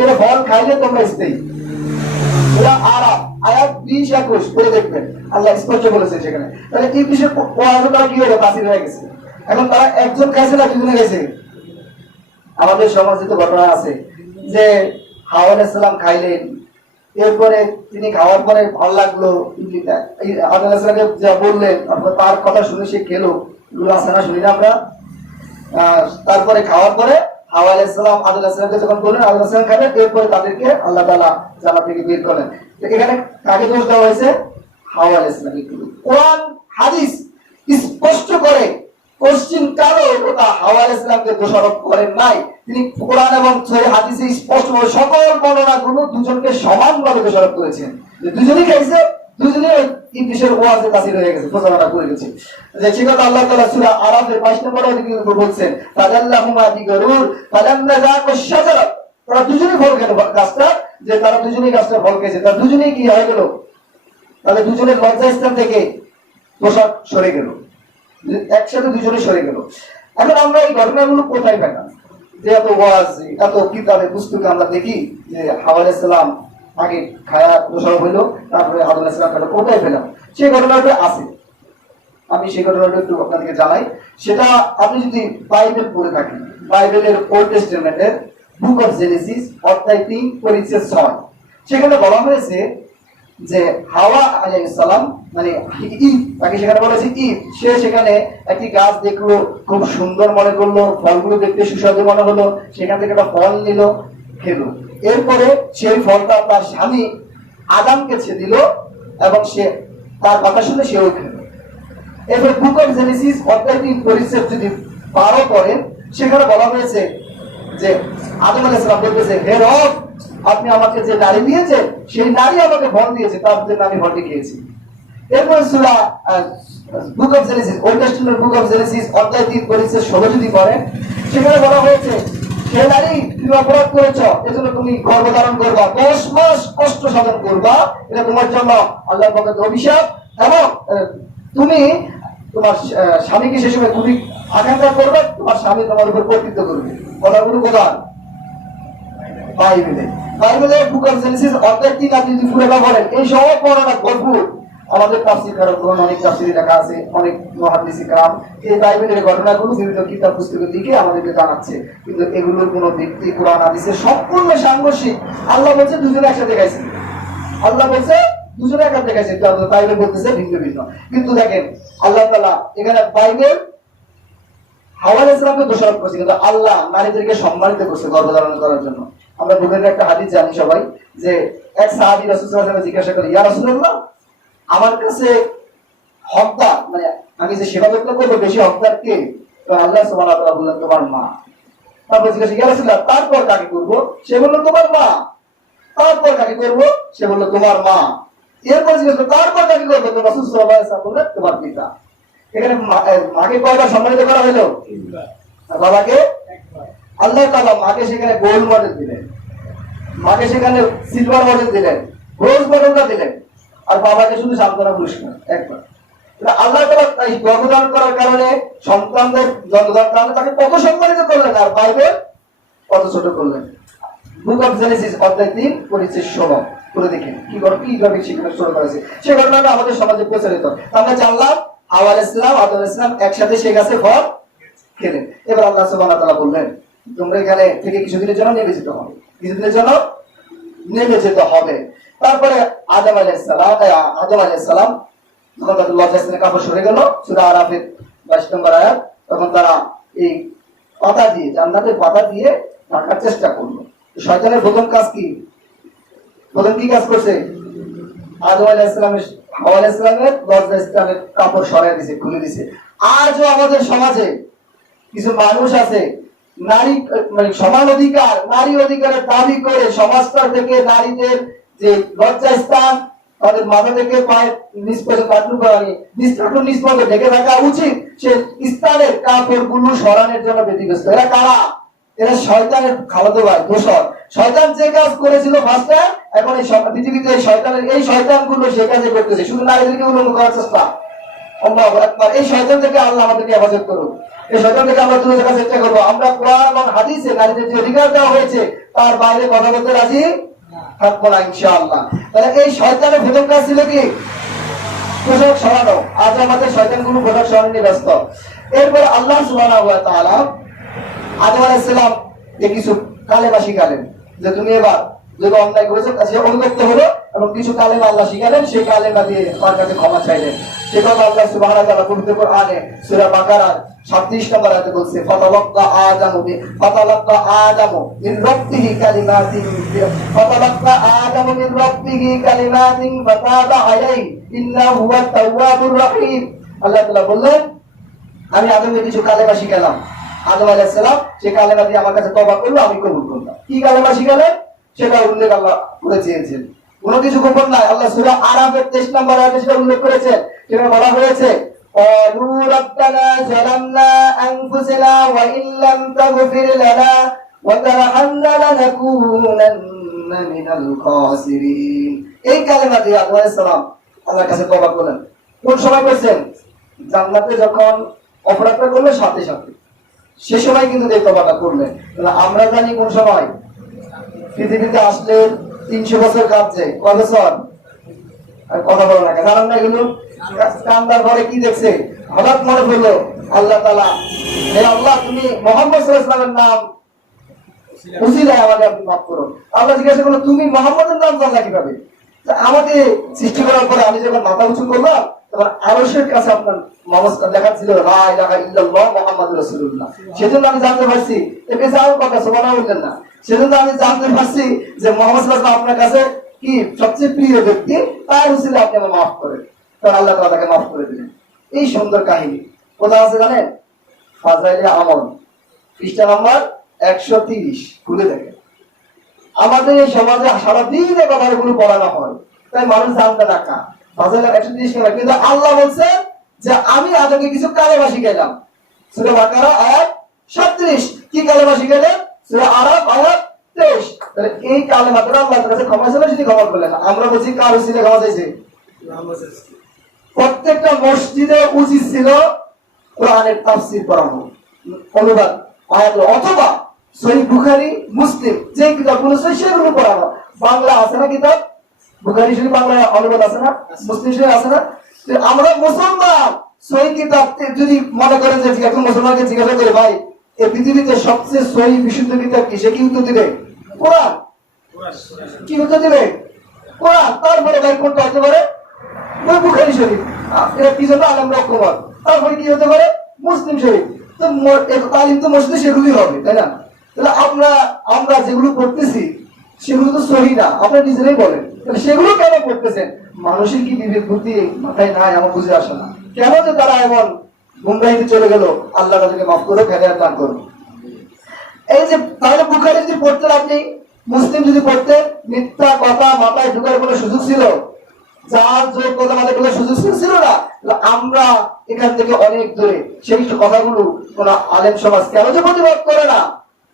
এর ফল খাইলে তোমরা স্থায়ী। সূরা আরাফ আয়াত 20-21 পড়ে দেখবেন, আল্লাহ স্পষ্ট বলেছে সেখানে। তাহলে ইবলিসের ওয়াজটা কি হলো? বাতিল হয়ে গেছে। এখন তারা একজন খাইছে না দুজনে খাইছে? আমাদের সমাজে তো ঘটনা আছে যে হাওয়া আলাইহিস সালাম খাইলেন, এরপরে তিনি খাওয়ার পরে ভালো লাগলো, আদম আলাইহিস সালামকে যা বললেন, তার কথা শুনে সে খেলো, এগুলো আছে না, শুনি না আমরা? তারপরে খাওয়ার পরে হাওয়া আলাইহিস সালাম আদম আলাইহিস সালামকে যখন বললেন, আদম আলাইহিস সালাম খাবেন, এরপরে তাদেরকে আল্লাহ তাআলা জান্নাত থেকে বের করলেন। এখানে কাকে দোষ দেওয়া হয়েছে? হাওয়া আলাইহিস সালামকে। কোরআন হাদিস স্পষ্ট করে পশ্চিম কালো কথা হাওয়া আলাইহিস সালামকে দোষারোপ করেন নাই। তিনি কোরআন এবং সহিহ হাদিসে স্পষ্ট করে সকল বর্ণনাগুলো দুজনকে সমানভাবে দোষারোপ করেছেন। দুজনেই খাইছে, দুজনেই ইবলিসের ওয়াজে তাসির হয়ে গেছে, প্রচারণা করে গেছে। যে ঠিক কথা আল্লাহ তাআলা সূরা আরাফের 22 নম্বর আয়াতে বলছেন, ফাদাল্লাহুমা বিগরুর ফালাম্মা যাকাশ শাজারা, তারা দুজনেই ফল খেলো গাছটা, যে তারা দুজনেই গাছটা ফল খেয়েছে, তারা দুজনেই কি হয়ে গেল? তাহলে দুজনের লজ্জাস্থান থেকে পোশাক সরে গেল, একসাথে দুজনে সরে গেল। এখন আমরা এই ঘটনাগুলো কোথায় পেলাম? যে এত ওয়াজ, এত কিতাবে পুস্তকে আমরা দেখি যে হাওয়া আলাইহিস সালাম আগে খায়া দোষারোপ হইলো, তারপরে আদম আলাইহিস সালাম খেলো, কোথায় পেলাম? সেই ঘটনাটা আছে, আমি সেই ঘটনাটা একটু আপনাদেরকে জানাই। সেটা আপনি যদি বাইবেল পড়ে থাকেন, বাইবেলের ওল্ড টেস্টামেন্টের বুক অফ জেনেসিস অধ্যায় 3 পরিচ্ছেদ 6, সেখানে বলা হয়েছে যে হাওয়া আলাইহিস সালাম, মানে ঈভ, তাকে সেখানে বলেছে ঈভ, সে সেখানে একটি গাছ দেখলো, খুব সুন্দর মনে করলো, ফলগুলো দেখতে সুস্বাদু মনে হলো, সেখান থেকে একটা ফল নিল, খেলো। এরপরে সেই ফলটা তার স্বামী আদামকে দিল, এবং সে তার কথা শুনে সেও খেলো। এরপর বুক অফ জেনেসিস অধ্যায় 3 পরিচ্ছেদ যদি 12 পড়েন, সেখানে বলা হয়েছে যে আদম আলাইহিস সালাম বলতেছে, হে রব, আপনি আমাকে যে নারী দিয়েছেন, সেই নারী আমাকে ফল দিয়েছে, তার জন্য আমি ফলটি খেয়েছি। এরপর সূরা book of Genesis, old testament book of Genesis অধ্যায় 3 পরিচ্ছেদ 16 যদি পড়েন, সেখানে বলা হয়েছে, হে নারী, তুমি অপরাধ করেছো, এজন্য তুমি গর্ভধারণ করবা, 10 মাস কষ্ট সাধন করবা, এটা তোমার জন্য আল্লাহর পক্ষ থেকে অভিশাপ, এবং তুমি তোমার স্বামীকে সে সময় খুবই আকাঙ্ক্ষা করবে, তোমার স্বামী তোমার উপর কর্তৃত্ব করবে। কথাগুলো কোথায়? বাইবেলের বুক অফ জেনেসিস অধ্যায় 3 আপনি যদি পুরোটা পড়েন, এই সব বর্ণনা ভরপুর। আমাদের তাফসীর কারক অনেক তাফসীরে লেখা আছে, অনেক মুহাদ্দিস کرام এই বাইবেলের ঘটনাগুলো বিভিন্ন কিতাব পুস্তকে লিখে আমাদেরকে জানাচ্ছে, কিন্তু এগুলোর কোনো ব্যক্তি কোরআন হাদিসের সম্পূর্ণ সাংঘর্ষিক। আল্লাহ বলছে দুজনে একসাথে খাইছে, আল্লাহ বলছে দুজনে একসাথে খাইছে, বাইবেল বলতেছে ভিন্ন ভিন্ন। কিন্তু দেখেন আল্লাহ তাআলা এখানে বাইবেল হাওয়া আলাইহিস সালামকে দোষারোপ করছে, কিন্তু আল্লাহ নারীদেরকে সম্মানিত করছে গর্ভধারণ করার জন্য। আমরা বুখারীর একটা হাদিস জানি সবাই, যে এক সাহাবী রাসূল সাল্লাল্লাহু আলাইহি ওয়াসাল্লাম জিজ্ঞাসা করে, ইয়া রাসূলুল্লাহ, আমার কাছে হকদার, মানে আমি যে সেবা করতে করবো, বেশি হকদার কে? তো আল্লাহ সুবহানাহু ওয়া তাআলা বললেন, তোমার মা। তারপর জিজ্ঞাসা, ইয়া রাসূলুল্লাহ, তারপর কাকে করবো? সে বলল, তোমার মা। তারপর কাকে করবো? সে বলল, তোমার মা। এরপর জিজ্ঞেস করলো তারপর তাকে করবো তো রাসূল সাল্লাল্লাহু আলাইহি ওয়াসাল্লাম বললেন তোমার পিতা। এখানে মাকে কয়বার সম্মানিত করা হলো? আর বাবাকে আল্লাহ তাআলা মাকে সেখানে গোল্ড মডেল দিলেন, মাকে সেখানে সিলভার মডেল দিলেন, ব্রোঞ্জ মডেলটা দিলেন, আর বাবাকে শুধু সান্ত্বনা পুরস্কার একবার। আল্লাহ তাআলা তাই গর্ভধারণ করার কারণে সন্তানদের জন্মদান কারণে তাকে কত সম্মানিত করলেন, আর বাইবেল কত ছোট করলেন। বুক অফ জেনেসিস অধ্যায় 3 পরিচ্ছেদ 16 করে দেখেন কিভাবে সেখানে শুরু করেছে। সে ঘটনাটা আমাদের সমাজে প্রচলিত। আমরা জানলাম হাওয়া আলাইহিস সালাম আদম আলাইহিস সালাম একসাথে সে গাছে ফল খেলেন। এবার আল্লাহ সুবহানাহু ওয়া তাআলা বললেন তোমরা এখানে থেকে কিছুদিনের জন্য নেমে যেতে হবে, কিছুদিনের জন্য নেমে যেতে হবে। তারপরে আদম আলাইহিস সালাম যখন তাদের লজ্জাস্থানে কাপড় সরে গেল, সূরা আরাফের 22 নম্বর আয়াত, তখন তারা এই পাতা দিয়ে জান্নাতের পাতা দিয়ে ঢাকার চেষ্টা করলো। শয়তানের প্রথম কাজ কি? প্রথম কি কাজ করছে? আদম আলাইহিস সালামের হাওয়া আলাইহিস সালামের লজ্জাস্থানের কাপড় সরিয়ে দিয়েছে, খুলে দিয়েছে। আজও আমাদের সমাজে কিছু মানুষ আছে নারী মানে সমান অধিকার, নারী অধিকারের দাবি করে সমাজটা থেকে নারীদের যে লজ্জাস্থান তাদের মাথা থেকে পায়ের নিচ পর্যন্ত নিচ পর্যন্ত ঢেকে থাকা উচিত, সে স্থানের কাপড় গুলো সরানোর জন্য ব্যতিব্যস্ত। এরা কারা? এরা শয়তানের খালাতো ভাই, দোসর। শয়তান যে কাজ করেছিল ফার্স্টে, এখন এই পৃথিবীতে শয়তানের এই শয়তানগুলো সে কাজে করতেছে, শুধু নারীদেরকে উন্নত করার চেষ্টা। আল্লাহু আকবার। এই শয়তান থেকে আল্লাহ আমাদেরকে হেফাজত করুন, এই শয়তান থেকে আমরা দূরে থাকার চেষ্টা করবো। আমরা কোরআন এবং হাদিসে নারীদের যে অধিকার দেওয়া হয়েছে তার বাইরে কথা বলতে রাজি থাকবো না ইনশাআল্লাহ। তাহলে এই শয়তানের প্রথম কাজ ছিল কি? পোশাক সরানো। আজ আমাদের শয়তানগুলো পোশাক সরানো নিয়ে ব্যস্ত। এরপর আল্লাহ সুবহানাহু ওয়া তাআলা আদম আলাইহিস সালাম কে কিছু কালেমা শিখালেন যে তুমি এবার যদি অন্যায় করেছো সে অনুতপ্ত হলো এবং কিছু কালেমা আল্লাহ শিখালেন, সেই কালেমা দিয়ে তার কাছে ক্ষমা চাইলেন। সে কথা আল্লাহ সুবহানাহু ওয়া তাআলা পবিত্র কোরআনে সূরা বাকারার 37 নম্বর আয়াতে বলছে ফাতালাক্কা আদামু মিন রাব্বিহি কালিমাতিন ফাতাবা আলাইহি ইন্নাহু হুয়াত তাওয়াবুর রহিম। আল্লাহ তাআলা বললেন আমি আদমকে কিছু কালেমা শিখালাম, আদম আলাইহিস সালাম সে কালেমা দিয়ে আমার কাছে তওবা করলো, আমি কবুল করলাম। কি কালেমা শিখালেন সেটা উল্লেখ আল্লাহ করে চেয়েছেন, কোনো কিছু গোপন নাই। আল্লাহ সূরা আরাফের 23 নম্বর আয়াতে সেটা উল্লেখ করেছেন। সেখানে বলা হয়েছে ক্বালু রাব্বানা যালামনা আনফুসানা ওয়া ইল্লাম তাগফির লানা ওয়া তারহামনা লানাকুনান্না মিনাল খাসিরিন। এই কালেমা দিয়ে আদম আলাইহিস সালাম আল্লাহর কাছে তওবা করলেন। কোন সময় করেছেন? জান্নাতে যখন অপরাধটা করলো সাথে সাথে, সে সময় কিন্তু এই তওবাটা করলেন। তাহলে আমরা জানি কোন সময়? পৃথিবীতে আসলে 300 বছর কাটছে। কয় বছর? আর কথা বলো না, জানান না এগুলো? কান্দার পরে কি দেখছে? হঠাৎ মনে পড়লো আল্লাহ তাআলা, হে আল্লাহ তুমি মুহাম্মদ সাল্লাল্লাহু আলাইহি ওয়াসাল্লামের নাম উসিলায় আমাকে আপনি মাফ করুন। আল্লাহ জিজ্ঞাসা করলো তুমি মুহাম্মদের নাম জানলা কিভাবে? আমাকে সৃষ্টি করার পরে আমি যখন মাথা উঁচু করলাম তখন আরশের কাছে আপনার নমস্কার লেখা ছিল লা ইলাহা ইল্লাল্লাহ মুহাম্মাদুর রাসূলুল্লাহ। সেজন্য আমি জানতে পারছি, এতে যাও কথা সুবহানাল্লাহ বললেন না, সেজন্য আমি জানতে পারছি যে মুহাম্মদ সাল্লাল্লাহু আলাইহি ওয়াসাল্লাম আপনার কাছে কি সবচেয়ে প্রিয় ব্যক্তি, তার উসিলা আপনি আমাকে মাফ করেন। তখন আল্লাহ তাআলা তাকে মাফ করে দিলেন। এই সুন্দর কাহিনী কোথায় আছে জানেন? ফাজাইলে আমল পৃষ্ঠা নাম্বার 130 খুলে দেখেন। আমাদের এই সমাজে সারাদিন এই কথাগুলো পড়ানো হয়, তাই মানুষ জানতে টাকা ফাজাইলে 130 টাকা। কিন্তু আল্লাহ বলছে যে আমি আদমকে কিছু কালেমা শিখাইলাম। সূরা বাকারা আয়াত 37। কি কালেমা শিখাইলেন? সূরা আরাফ আয়াত 23। তাহলে এই কালেমা দ্বারা আল্লাহ তাআলা যে ক্ষমা চাইলেন সেটি ক্ষমা করলেন। আমরা বলছি কার উসিলে ক্ষমা চাইছে? প্রত্যেকটা মসজিদে উচিত ছিল কোরআনের তাফসীর পড়ানো, অনুবাদ আয়াত অথবা সহিহ বুখারী মুসলিম যে কিতাবগুলো সেগুলো পড়ানো। বাংলা আছে না কিতাব? বুখারী শরীফ বাংলা অনুবাদ আছে না? মুসলিম শরীফ আছে না? আমরা মুসলমান সহিহ কিতাব যদি মনে করেন যে এখন মুসলমানকে জিজ্ঞাসা করে ভাই এই পৃথিবীতে সবচেয়ে সহিহ বিশুদ্ধ কিতাব কি, সে কি উত্তর দিবে? কোরআন। কি উত্তর দিবে? কোরআন। তারপরে ভাই কোনটা হতে পারে? বুখারী শরীফ। এটা কি জন্য আলেমরা ঐক্যমত। তারপরে কি হতে পারে? মুসলিম শরীফ। তো তালিম তো মসজিদে সেগুলোই হবে, তাই না? তাহলে আমরা যেগুলো পড়তেছি সেগুলো তো সহিহ না, আপনারা নিজেরাই বলেন। তাহলে সেগুলো কেন পড়তেছেন? মানুষের কি বিবেক বুদ্ধি মাথায় নাই? আমার বুঝে আসে না কেন যে তারা এমন গুমরাহিতে চলে গেল। আল্লাহ তাদেরকে মাফ করো, হেদায়েত দান করো। এই যে তাহলে বুখারী যদি পড়তেন আপনি, মুসলিম যদি পড়তেন, মিথ্যা কথা মাথায় ঢোকার কোনো সুযোগ ছিল? যার যোগ্যতা আমাদের কোনো সুযোগ ছিল না, আমরা এখান থেকে অনেক দূরে। সেই কথাগুলো কোন আলেম সমাজ কেন যে প্রতিবাদ করে না,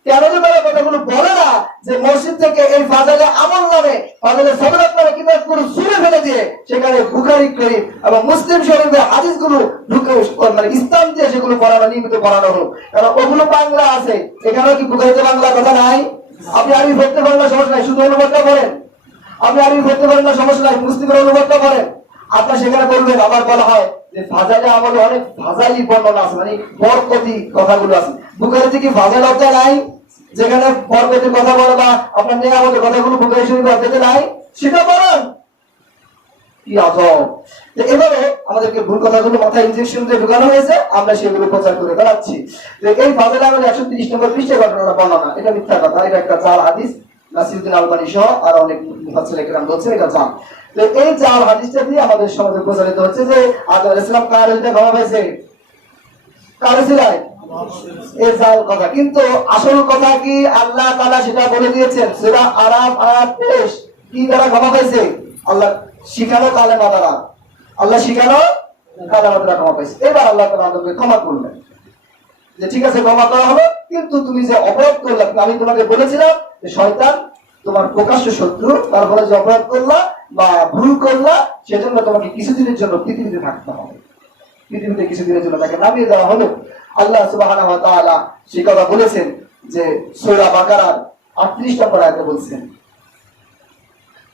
কেন যে তারা কথাগুলো বলে না যে মসজিদ থেকে এই ফাজাইলে আমল নামে ফাজাইলে সদরাত নামে কিতাবগুলো ছুঁড়ে ফেলে দিয়ে সেখানে বুখারী শরীফ এবং মুসলিম শরীফের হাদিসগুলো ঢুকে মানে ইসলাম দিয়ে সেগুলো পড়ানো, নিয়মিত পড়ানো হোক। কারণ ওগুলো বাংলা আছে, এখানেও কি বুখারীতে বাংলা কথা নাই? আপনি আরবি পড়তে পারেন না, সমস্যা নাই, শুধু অনুবাদটা করেন। আপনি আরবি পড়তে পারেন না, সমস্যা নাই, মুসলিমের অনুবাদটা করেন। আপনার সেখানে বলবেন, আবার বলা হয় যে ফাজাইলে আমলে অনেক ফাজাইলি বর্ণনা আছে, মানে বরকতি কথাগুলো আছে। বুখারীতে কি ফাজাইল অধ্যায় নাই যেখানে বরকতের কথা বলে বা আপনার নেয়ামতের কথাগুলো বুখারী শরীফে অধ্যায়তে নাই? সেটা বলেন। কি আজব! এভাবে আমাদেরকে ভুল কথাগুলো মাথায় ইনজেকশন দিয়ে ঢুকানো হয়েছে, আমরা সেগুলো প্রচার করে বেড়াচ্ছি। এই ফাজাইল আমলে 130 নম্বর পৃষ্ঠা ঘটনাটা বর্ণনা, এটা মিথ্যা কথা, এটা একটা জাল হাদিস। নাসিরউদ্দিন আলবানী সহ আর অনেক মুফাসসির কেরাম বলছেন এটা জাল। তো এই জাল হাদিসটা দিয়ে আমাদের সমাজে প্রচারিত হচ্ছে যে আদম আলাইহিস সালাম কার হইতে ক্ষমা পাইছে, কার ছিলেন, এই জাল কথা। কিন্তু আসল কথা কি আল্লাহ তাআলা সেটা বলে দিয়েছেন সূরা আরাফ আয়াত 23, কি দ্বারা ক্ষমা পাইছে? আল্লাহ শিখানো কালেমা দ্বারা, আল্লাহ শিখানো কালেমা দ্বারা ক্ষমা পাইছে। এবার আল্লাহ তাআলা আমাদেরকে ক্ষমা করলেন যে ঠিক আছে ক্ষমা করা হলো, কিন্তু তুমি যে অপরাধ করলে, আমি তোমাকে বলেছিলাম যে শয়তান তোমার প্রকাশ্য শত্রু, তারপরে যে অপরাধ করলা বা ভুল করলা সেজন্য তোমাকে কিছুদিনের জন্য পৃথিবীতে থাকতে হবে। পৃথিবীতে কিছুদিনের জন্য তাকে নামিয়ে দেওয়া হলো। আল্লাহ সুবহানাহু ওয়া তাআলা সেই কথা বলেছেন যে সূরা বাকারার 38 নম্বর আয়াতে বলছেন,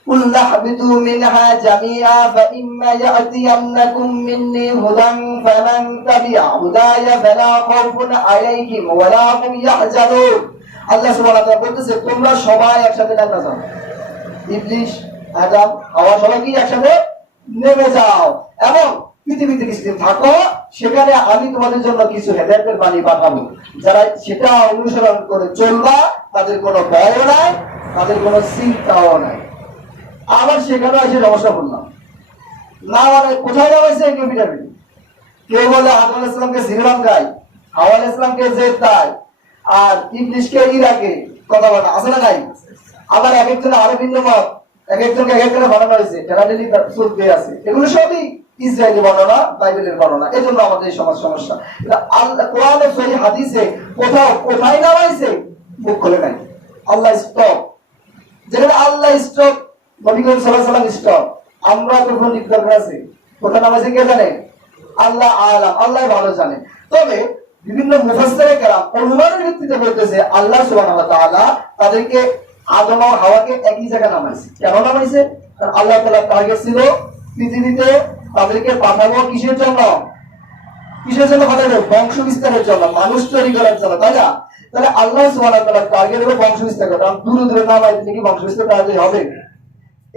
কুল লাহবিতু মিনহা জামিআ ফাইম্মা ইয়াতিয়ান্নাকুম মিন্নী হুদান ফামান তাবিআ হুদায়া ফালা খাউফুন আলাইহিম ওয়া লা হুম ইয়াহজানুন। আল্লাহ সুবহানাহু ওয়া তাআলা বলতেছে তোমরা সবাই একসাথে নেমে যাও, ইবলিস, আদম, হাওয়া সবাই কি একসাথে নেমে যাও এবং পৃথিবীতে কিছুদিন থাকো, সেখানে আমি তোমাদের জন্য কিছু হেদায়েতের বাণী পাঠাবো। যারা সেটা অনুসরণ করে চলবা তাদের কোনো ভয় নাই, তাদের কোনো চিন্তাও নাই। আবার সেখানে এসে সমস্যা করলাম না, মানে কোথায় যাওয়াইছে কেউ কেউ বলে আদম আলাইহিস সালামকে শ্রীলঙ্কায়, হাওয়া আলাইহিস সালামকে জেদ্দায়, আর ইবলিসকে ইরাকে, কথা বলা আছে না নাই? আবার এক একজন আরো ভিন্ন মত, এক একজনকে এক একজনে বানানো হয়েছে, টেরাডেলি চলতে আছে। এগুলো সবই ইসরায়েলি বর্ণনা, বাইবেলের বর্ণনা। এজন্য আমাদের এই সমাজ সমস্যা। আল্লাহ কোরআনে সহিহ হাদিসে কোথাও কোথায় নামাইছে মুখ খুলে নাই। আল্লাহ স্টপ, যেখানে আল্লাহ স্টপ, নবী করিম সাল্লাল্লাহু আলাইহি ওয়াসাল্লাম স্টপ, আমরা তখন নির্দগ্র আছি। কোথায় নামাইছে কে জানে? আল্লাহ আলাম, আল্লাহ ভালো জানে। তবে বিভিন্ন মুফাসসিরে কেরাম অনুমানের ভিত্তিতে বলতেছে আল্লাহ সুবহানাহু ওয়া তাআলা তাদেরকে আদম ও হাওয়াকে একই জায়গায় নামাইছে। কেন নামাইছে? কারণ আল্লাহ তাআলার টার্গেট ছিল পৃথিবীতে তাদেরকে পাঠাবো কিসের জন্য? কিসের জন্য পাঠাবো? বংশ বিস্তারের জন্য, মানুষ তৈরি করার জন্য, তাই না? তাহলে আল্লাহ সুবহানাহু ওয়া তাআলার টার্গেট হলো বংশ বিস্তার করা। কারণ দূরে দূরে নামাইলে কি বংশ বিস্তার তাড়াতাড়ি হবে?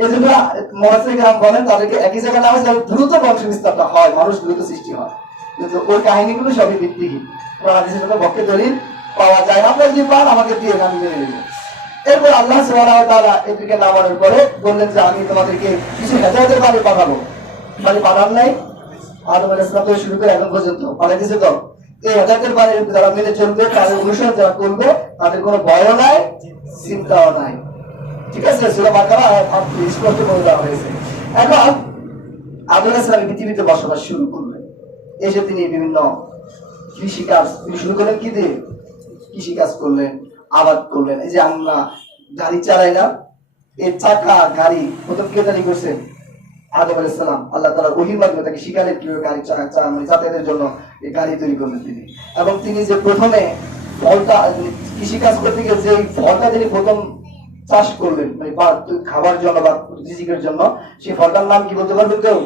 এজন্য মুফাসসির কেরাম বলেন তাদেরকে একই জায়গায় নামাইছে যাতে দ্রুত বংশ বিস্তারটা হয়, মানুষ দ্রুত সৃষ্টি হয়। কিন্তু ওই কাহিনীগুলো সবই ভিত্তিহীন, কোরআন হাদিসের কোনো পক্ষে দলিল পাওয়া যায় না। আপনারা যদি পান আমাকে দিয়ে আমি মেনে নেব। এরপর আল্লাহ সুবহানাহু ওয়া তাআলা এদিকে নামানোর পরে বললেন যে আমি তোমাদেরকে কিছু হেদায়েতের বাণী পাঠাবো। বাণী পাঠান নাই? আদম আলাইহিস সালাম থেকে শুরু করে এখন পর্যন্ত পাঠাইছে তো। এই হেদায়েতের বাণী যারা মেনে চলবে, তাদের অনুসরণ যারা করবে, তাদের কোনো ভয়ও নাই, চিন্তাও নাই। ঠিক আছে? সূরা বাকারা স্পষ্ট করে দেওয়া হয়েছে। এখন আদম আলাইহিস সালাম পৃথিবীতে বসবাস শুরু করলেন। এসে তিনি বিভিন্ন কৃষিকাজ শুরু করলেন। কি দিয়ে কৃষিকাজ করলেন? আবাদ করলেন। এই যে আমরা গাড়ি চালাই না, এই চাকা গাড়ি প্রথম কে তৈরি করছেন? আদম আলাইহিস সালাম। আল্লাহ তাআলা ওহীর মাধ্যমে তাকে শিখালেন কিভাবে গাড়ি মানে যাতায়াতের জন্য এই গাড়ি তৈরি করলেন তিনি। এবং তিনি যে প্রথমে ফলটা কৃষিকাজ করতে গিয়ে যে ফলটা তিনি প্রথম চাষ করলেন, মানে খাবার জন্য বা রিজিকের জন্য, সেই ফলটার নাম কি বলতে পারবেন কেউ?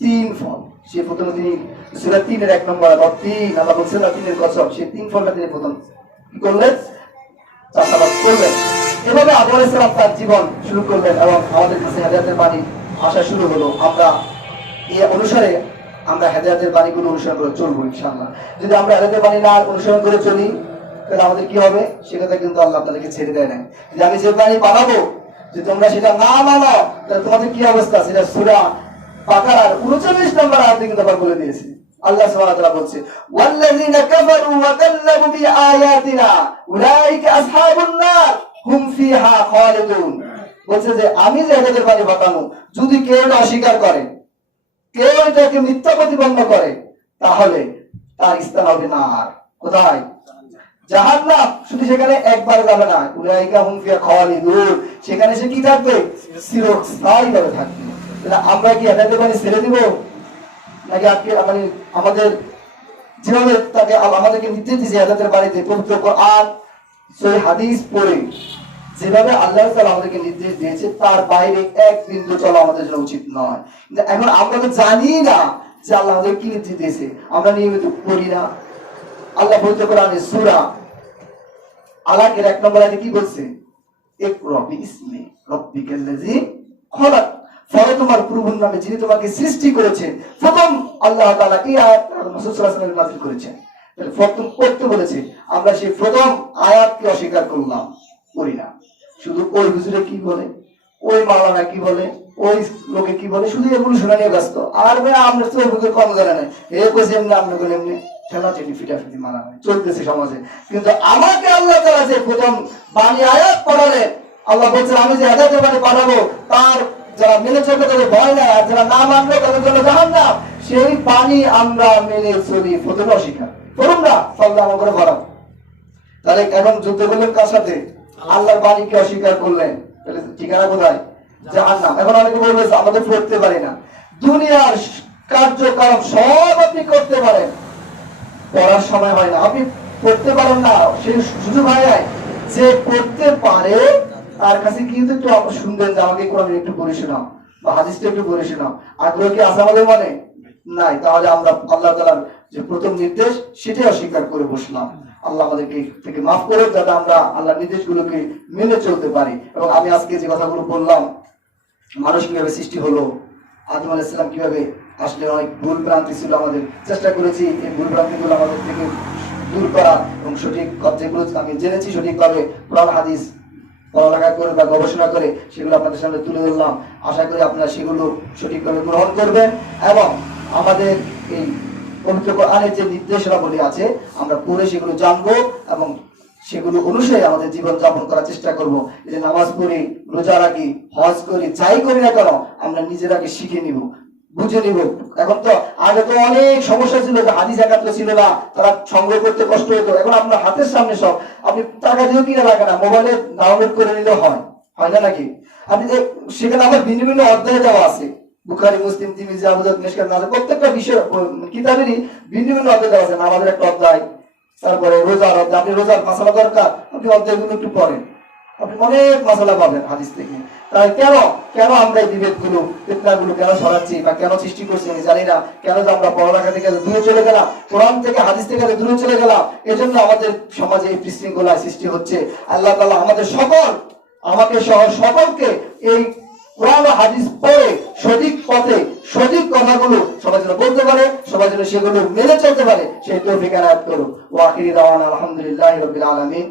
তিন ফল। সে প্রথমে তিনি সূরা 3-এর 1 নম্বর আয়াত, তিন আল্লাহ বলছেন না, তিনের কসম, সেই তিন ফলটা তিনি প্রথম কি করলেন? চাষাবাদ করলেন। এভাবে আদম আলাইহিস সালাম তার জীবন শুরু করলেন এবং আমাদের কাছে হেদায়েতের বাণী আসা শুরু হলো। আমরা এই অনুসারে আমরা হেদায়েতের বাণীগুলো অনুসরণ করে চলবো ইনশাআল্লাহ। যদি আমরা হেদায়েতের বাণী না অনুসরণ করে চলি তাহলে আমাদের কি হবে? সেটা কিন্তু আল্লাহ তাআলাকে ছেড়ে দেয় না। যে আমি যে বাণী পাঠাবো, যদি তোমরা সেটা না মানো তাহলে তোমাদের কি অবস্থা? সেটা সূরা বাকারার 39 নম্বর আয়াতে কিন্তু আবার বলে দিয়েছে। আল্লাহ সুবহানাহু ওয়া তাআলা বলছে, ওয়াল্লাযীনা কাফারু ওয়া কাযযাবু বিআয়াতিনা উলাইকা আসহাবুন নার হুম ফিহা খালিদুন। বলছে যে আমি যে হেদায়েতের বাণী বাতানো, যদি কেউ এটা অস্বীকার করে, কেউ এটাকে মিথ্যা প্রতিপন্ন করে, তাহলে তার স্থান হবে না আর কোথায়? জাহান্নাম। শুধু সেখানে একবার যাবে না, উলাইকা হুম ফিহা খালিদুন, সেখানে সে কি থাকবে? চিরস্থায়ীভাবে থাকবে। তাহলে আমরা কি হেদায়েতের বাণী ছেড়ে দিব, নাকি আজকে মানে আমাদের যেভাবে তাকে আমাদেরকে নির্দেশ দিয়েছে হেদায়েতের বাণীতে পবিত্র কোরআন সহিহ হাদিস পড়ে যেভাবে আল্লাহ তাআলা আমাদেরকে নির্দেশ দিয়েছে তার বাইরে এক বিন্দু চলা আমাদের জন্য উচিত নয়। কিন্তু এখন আমরা তো জানি না যে আল্লাহ আমাদের কি নির্দেশ দিয়েছে, আমরা নিয়মিত পড়ি না। আল্লাহ পবিত্র কোরআনে সূরা আলাকের 1 নম্বর আয়াতে কি বলছে? ইকরা বিইসমি রাব্বিকাল্লাযী খলাক, পড়ো তোমার প্রভুর নামে যিনি তোমাকে সৃষ্টি করেছেন। প্রথম আল্লাহ তাআলা এই আয়াতটা রাসূল সাল্লাল্লাহু আলাইহি ওয়াসাল্লাম নাযিল করেছেন। তাহলে প্রথম পড়তে বলেছে, আমরা সেই প্রথম আয়াতকে অস্বীকার করলাম, করি না। শুধু ওই হুজুরে কি বলে, ওই মাওলানা কি বলে, ওই লোকে কি বলে, শুধু এগুলো শোনা নিয়ে ব্যস্ত। আর ভাই আমরা তো এগুলো কম জানা নাই, এ কইছে এমনি, আমরা কইলে এমনি, ঠেলাঠেলি ফিটাফিটি মারা চলতেছে সমাজে। কিন্তু আমাকে আল্লাহ তাআলা যে প্রথম বাণী আয়াত পড়ালেন, আল্লাহ বলছেন আমি যে হেদায়েতের বাণী পাঠাবো, তার যারা মেনে চলবে তাদের ভয় নাই, আর যারা না মানবে তাদের জন্য জাহান্নাম। সেই বাণী আমরা মেনে চলি, প্রথমে অস্বীকার করুন না, সল্লাহ আমার করে ভরাও। তাহলে এখন যুদ্ধ করলেন কার সাথে? আল্লাহর বাণীকে অস্বীকার করলেন, তাহলে ঠিকানা কোথায়? জাহান্নাম। এখন অনেকে বলবে আমাদের পড়তে পারি না। দুনিয়ার কার্যক্রম সব আপনি করতে পারেন, পড়ার সময় হয় না। আপনি পড়তে পারেন না, সেই সুযোগ হয় নাই। যে পড়তে পারে তার কাছে কিন্তু একটু শুনবেন যে আমাকে কোরআন একটু পড়ে শোনাও বা হাদিসটা একটু পড়ে শোনাও, আগ্রহ কি আছে আমাদের মনে? নাই। তাহলে আমরা আল্লাহ তাআলার যে প্রথম নির্দেশ সেটাই অস্বীকার করে বসলাম। আল্লাহ আমাদেরকে থেকে মাফ করে, যাতে আমরা আল্লাহর নির্দেশগুলোকে মেনে চলতে পারি। এবং আমি আজকে যে কথাগুলো বললাম, মানুষ কিভাবে সৃষ্টি হলো, আদম আলাইহিস সালাম কিভাবে আসলে, অনেক ভুল ভ্রান্তি ছিল, আমাদের চেষ্টা করেছি এই ভুল ভ্রান্তিগুলো আমাদের থেকে দূর করা এবং সঠিক যেগুলো আমি জেনেছি সঠিকভাবে কোরআন হাদিস পড়ালেখা করে বা গবেষণা করে সেগুলো আপনাদের সামনে তুলে ধরলাম। আশা করি আপনারা সেগুলো সঠিকভাবে গ্রহণ করবেন এবং আমাদের এই পবিত্র কোরআনের যে নির্দেশনাবলী আছে আমরা পড়ে সেগুলো জানবো এবং সেগুলো অনুসারে আমাদের জীবন যাপন করার চেষ্টা করব। এই যে নামাজ পড়ি, রোজা রাখি, হজ করি, যাই করি না কেন আমরা নিজেরাকে শিখে নিব, বুঝে নিব। এখন তো আগে তো অনেক সমস্যা ছিল, হাদিস একাত্র ছিল না, তারা সংগ্রহ করতে কষ্ট হতো। এখন আপনার হাতের সামনে সব, আপনি টাকা দিয়েও কিনা লাগে না, মোবাইলে ডাউনলোড করে নিলে হয়, হয় না নাকি? আপনি সেখানে আমার ভিন্ন ভিন্ন অধ্যায় দেওয়া আছে, বুখারী, মুসলিম, তিরমিজি, আবু দাউদ, মিশকাত, নাসাই, প্রত্যেকটা বিষয় কিতাবেরই ভিন্ন ভিন্ন অধ্যায় দেওয়া আছে। নামাজের একটা অধ্যায়, তারপরে রোজার অধ্যায়। আপনি রোজার মাসালা দরকার, আপনি অধ্যায়গুলো একটু পড়েন, আপনি অনেক মাসালা পাবেন হাদিস থেকে। তাই কেন কেন আমরা এই বিভেদগুলো, ফিতনাগুলো কেন ছড়াচ্ছি বা কেন সৃষ্টি করছি আমি জানি না। কেন যে আমরা পড়ালেখা থেকে দূরে চলে গেলাম, কোরআন থেকে হাদিস থেকে দূরে চলে গেলাম, এজন্য আমাদের সমাজে এই বিশৃঙ্খলা সৃষ্টি হচ্ছে। আল্লাহ তাআলা আমাদের সকল, আমাকে সহ সকলকে এই কোরআন ও হাদিস পড়ে সঠিক পথে সঠিক কথাগুলো সবাই যেন বলতে পারে, সবাই যেন সেগুলো মেনে চলতে পারে, সেই তৌফিক এনায়েত করুন। ওয়া আখিরি দাওয়ানা আলহামদুলিল্লাহি রাব্বিল আলামিন।